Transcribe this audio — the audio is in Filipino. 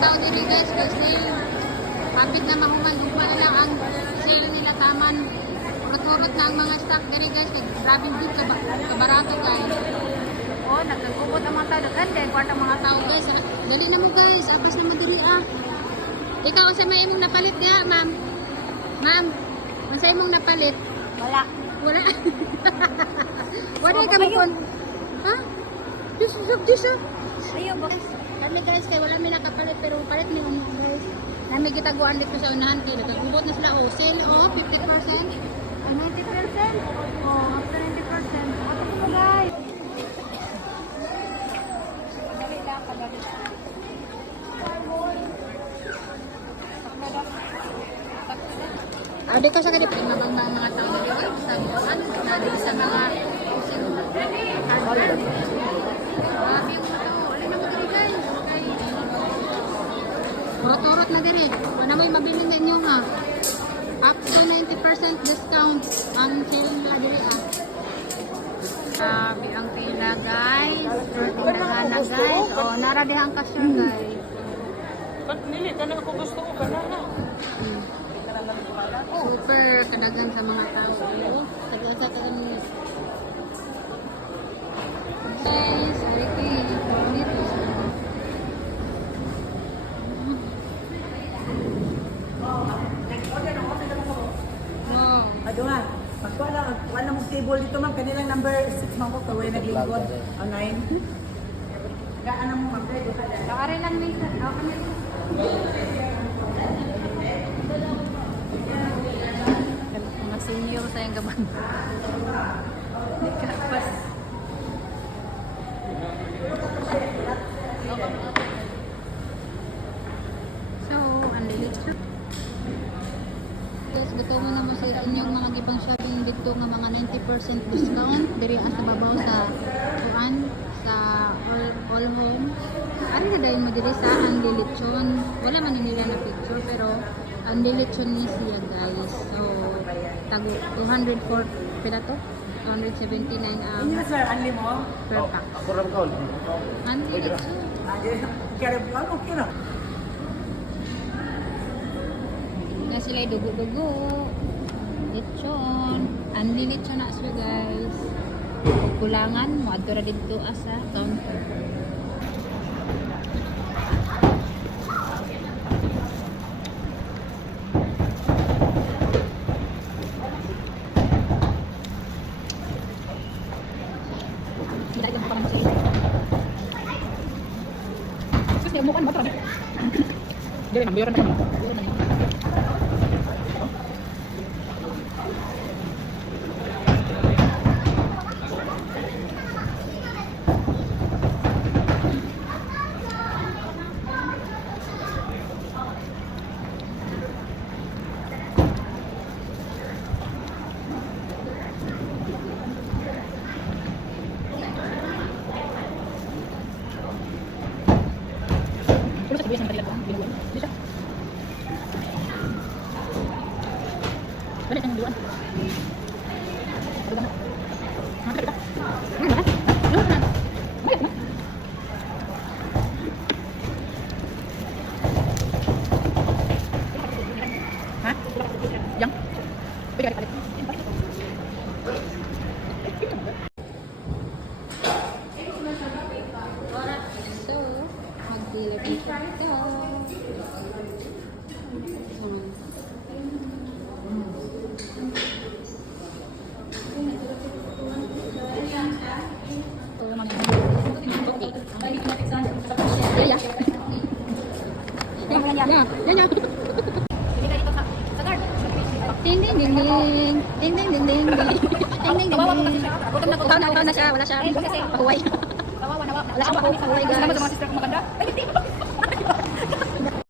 tao diri guys kasi kapit na mahuman ugma na lang ang sale nila taman. Urot-urot na ang mga stock diri guys kay grabing good kabarato guys. Oh, nagkukupot ang mga tao daghan kay kwarta mga tao guys. Dali na mo guys, apas na mo diri ah. Ikaw sa may imong napalit diha, ma'am. Ma'am, unsa imong napalit? Wala. Wala. Wala ka mo kon. Ha? This. Ayaw ba? Kami guys, kay wala may nakapalit pero palit ni ano guys. Nami kita guan dito sa unahan kay nagagubot na sila oh, sale oh 50%. 90%? Oh, up to 90%. Ato mo guys. Dali lang pagalit. Ade ko sa kadip mga tao dito sa buwan na dito sa mga Urot-urot na dire. Ano may mabili ninyo ha? Up to 90% discount ang sale nila dire ah. Sabi ang pila guys. Tindahan na guys. O, naradihan ka sure guys. Ba't nili? Kana ako gusto ko kana na. Super kadagan sa mga tao. Sa kami. Guys, sorry dito. Wow. Ado nga. Wala mo table dito ma'am. Kanilang number 6 ma'am ko. Kawala naglingkod. Online. Gaan mo ma'am. Kaari lang minsan. Ako na ito. Mga senior sa yung gaban. Nagkapas. So, ang lilit siya. Guys, gusto mo naman sa inyong mga gibang shopping dito nga mga 90% discount. Diri sa babaw sa kuan sa all home. Ano na dahil mo diri sa Anlilitsyon. Wala man nila na picture pero Anlilitsyon ni siya guys. So, tago 204 pila to? 279 Inyo sir, anli mo? per pack. Ako ram kaon. Anlilitsyon. Kaya okay na. Na sila dugo-dugo. Lechon. Anlilitsyon na siya guys. Kulangan mo adto dito asa counter. Kasi mo kan motor. Dili na bayaran na. Biasa na kanila ko. Bisa. Balik ang duwan. Mata kita. Hah? Yang? Balik balik. So, mag-deliver ka. Ding ding ding ding. Ding ding ding ding. Ding ding ding ding. Utaw na siya, wala siya. Pahuway. Wala siyang pahuway guys. Salamat sa mga sister ko maganda. Ay, hindi.